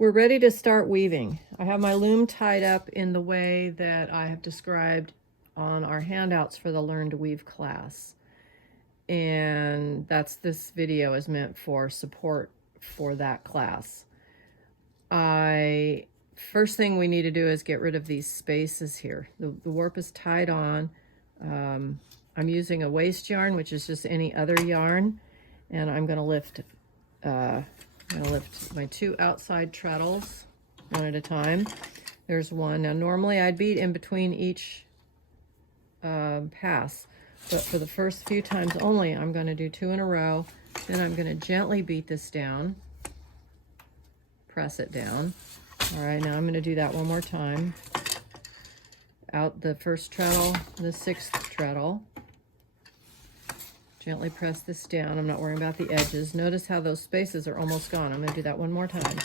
We're ready to start weaving. I have my loom tied up in the way that I have described on our handouts for the Learn to Weave class. And this video is meant for support for that class. First thing we need to do is get rid of these spaces here. The warp is tied on. I'm using a waste yarn, which is just any other yarn, and I'm going to lift my two outside treadles one at a time. There's one. Now normally I'd beat in between each pass, but for the first few times only, I'm going to do 2 in a row. Then I'm going to gently beat this down, press it down. All right, now I'm going to do that one more time. Out the first treadle, the 6th treadle. Gently press this down. I'm not worrying about the edges. Notice how those spaces are almost gone. I'm going to do that one more time.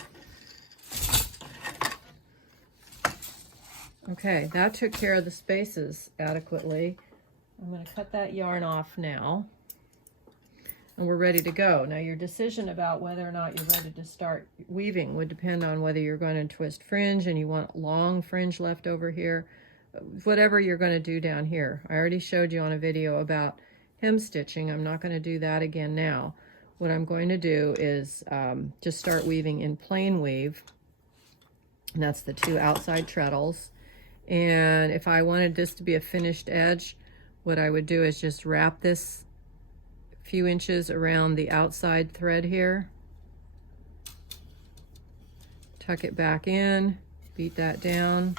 Okay, that took care of the spaces adequately. I'm going to cut that yarn off now. And we're ready to go. Now your decision about whether or not you're ready to start weaving would depend on whether you're going to twist fringe and you want long fringe left over here. Whatever you're going to do down here. I already showed you on a video about hem stitching. I'm not going to do that again now. What I'm going to do is just start weaving in plain weave. And that's the 2 outside treadles. And if I wanted this to be a finished edge, what I would do is just wrap this few inches around the outside thread here. Tuck it back in, beat that down,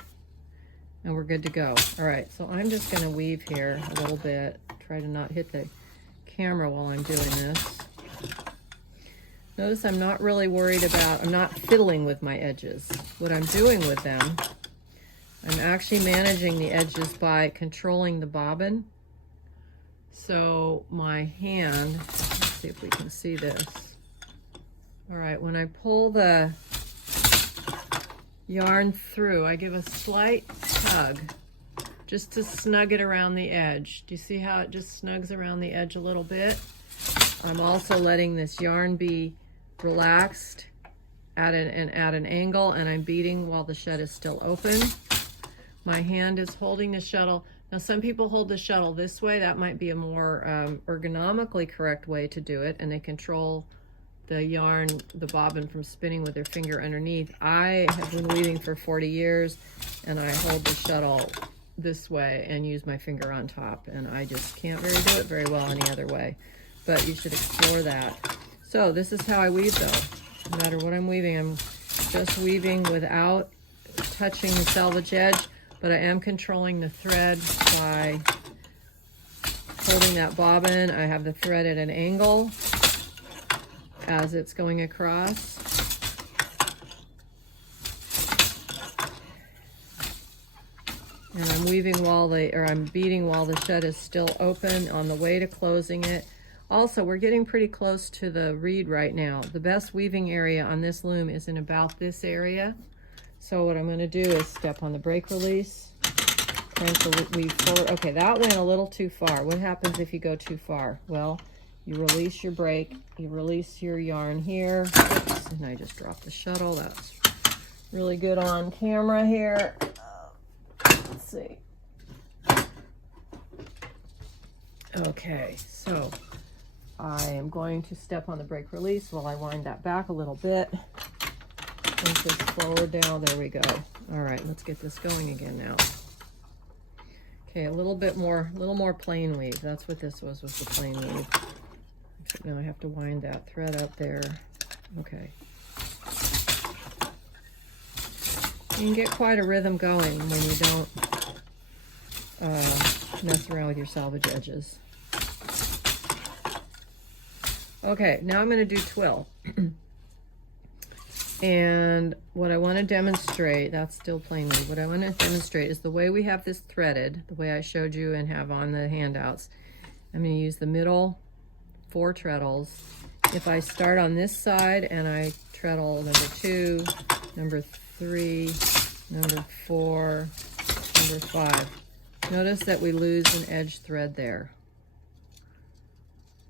and we're good to go. All right, so I'm just going to weave here a little bit. Try to not hit the camera while I'm doing this. Notice I'm not really worried about, I'm not fiddling with my edges. What I'm doing with them, I'm actually managing the edges by controlling the bobbin. So my hand, let's see if we can see this. All right, when I pull the yarn through, I give a slight tug just to snug it around the edge. Do you see how it just snugs around the edge a little bit? I'm also letting this yarn be relaxed at an angle, and I'm beating while the shed is still open. My hand is holding the shuttle. Now some people hold the shuttle this way. That might be a more ergonomically correct way to do it, and they control the yarn, the bobbin, from spinning with their finger underneath. I have been weaving for 40 years, and I hold the shuttle this way and use my finger on top, and I just can't really do it very well any other way, but you should explore that. So this is how I weave though. No matter what I'm weaving, I'm just weaving without touching the selvage edge, but I am controlling the thread by holding that bobbin. I have the thread at an angle as it's going across. And I'm weaving while I'm beating while the shed is still open on the way to closing it. Also, we're getting pretty close to the reed right now. The best weaving area on this loom is in about this area. So what I'm going to do is step on the break release, crank the weave forward. Okay, that went a little too far. What happens if you go too far? Well, you release your break, you release your yarn here. Oops, and I just dropped the shuttle. That's really good on camera here. Let's see. Okay, so I am going to step on the break release while I wind that back a little bit. Push this forward down. There we go. All right, let's get this going again now. Okay, a little more plain weave. That's what this was the plain weave. Except now I have to wind that thread up there. Okay. You can get quite a rhythm going when you don't mess around with your selvage edges. Okay, now I'm going to do twill. And what I want to demonstrate, that's still plain weave, what I want to demonstrate is the way we have this threaded, the way I showed you and have on the handouts. I'm going to use the middle 4 treadles. If I start on this side and I treadle number 2, number 3, number 4, number 5, notice that we lose an edge thread there.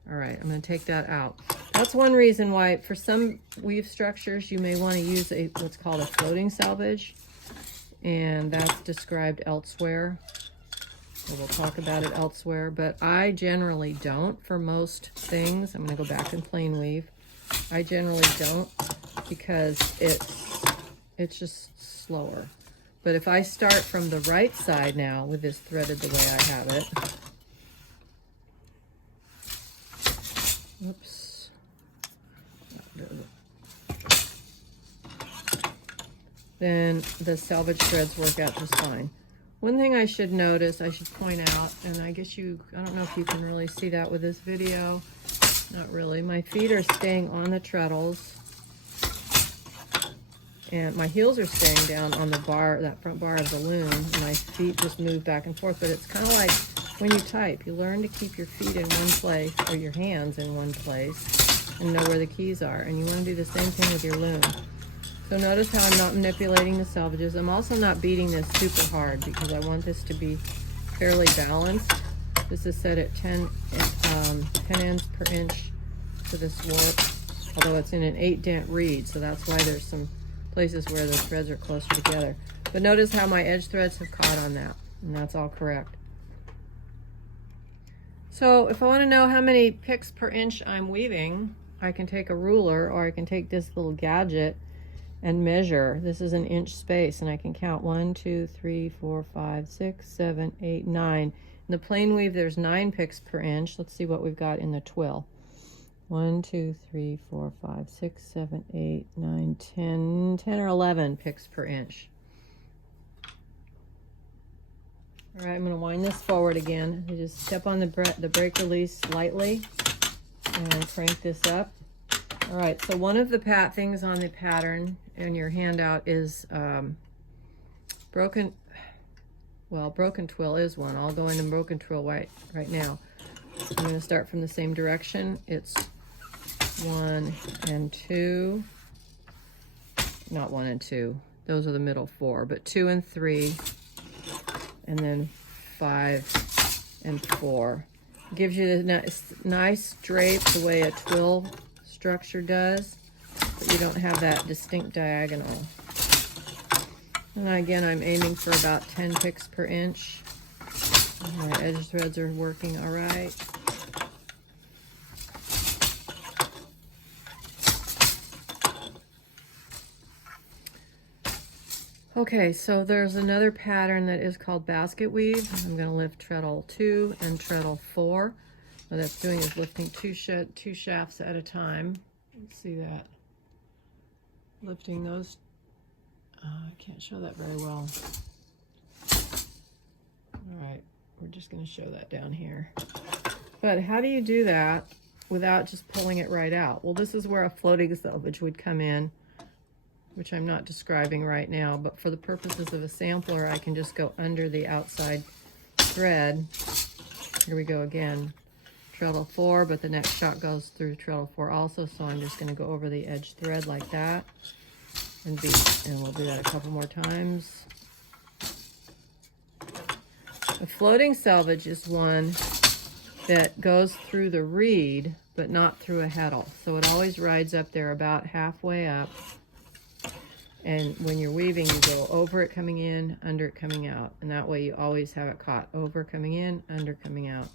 All right, I'm going to take that out. That's one reason why for some weave structures you may want to use what's called a floating selvage, and that's described elsewhere. So we'll talk about it elsewhere, but I generally don't for most things. I'm going to go back and plain weave. I generally don't because it's just slower. But if I start from the right side now with this threaded the way I have it, whoops, then the selvage threads work out just fine. One thing I should point out, and I guess I don't know if you can really see that with this video. Not really. My feet are staying on the treadles, and my heels are staying down on the bar, that front bar of the loom, and my feet just move back and forth. But it's kind of like when you type, you learn to keep your feet in one place, or your hands in one place, and know where the keys are. And you want to do the same thing with your loom. So notice how I'm not manipulating the selvages. I'm also not beating this super hard because I want this to be fairly balanced. This is set at 10 ends per inch for this warp, although it's in an 8-dent reed, so that's why there's some places where the threads are closer together. But notice how my edge threads have caught on that, and that's all correct. So if I want to know how many picks per inch I'm weaving, I can take a ruler, or I can take this little gadget and measure. This is an inch space, and I can count 1, 2, 3, 4, 5, 6, 7, 8, 9. In the plain weave, there's 9 picks per inch. Let's see what we've got in the twill. 1, 2, 3, 4, 5, 6, 7, 8, 9, 10 or 11 picks per inch. All right, I'm going to wind this forward again. I just step on the brake release lightly and crank this up. All right, so one of the things on the pattern in your handout is broken twill is one. I'll go into broken twill right now. I'm going to start from the same direction. It's 1 and 2. Not 1 and 2. Those are the middle 4, but 2 and 3, and then 5 and 4. Gives you the nice drape the way a twill structure does, but you don't have that distinct diagonal. And again, I'm aiming for about 10 picks per inch. My edge threads are working all right. Okay, so there's another pattern that is called basket weave. I'm going to lift treadle 2 and treadle 4. What that's doing is lifting two shafts at a time. Let's see that. Lifting those. I can't show that very well. All right, we're just going to show that down here. But how do you do that without just pulling it right out? Well, this is where a floating selvage would come in, which I'm not describing right now, but for the purposes of a sampler, I can just go under the outside thread. Here we go again. Treadle 4, but the next shot goes through treadle 4 also, so I'm just going to go over the edge thread like that and beat, and we'll do that a couple more times. A floating selvage is one that goes through the reed, but not through a heddle, so it always rides up there about halfway up, and when you're weaving, you go over it coming in, under it coming out, and that way you always have it caught over coming in, under coming out.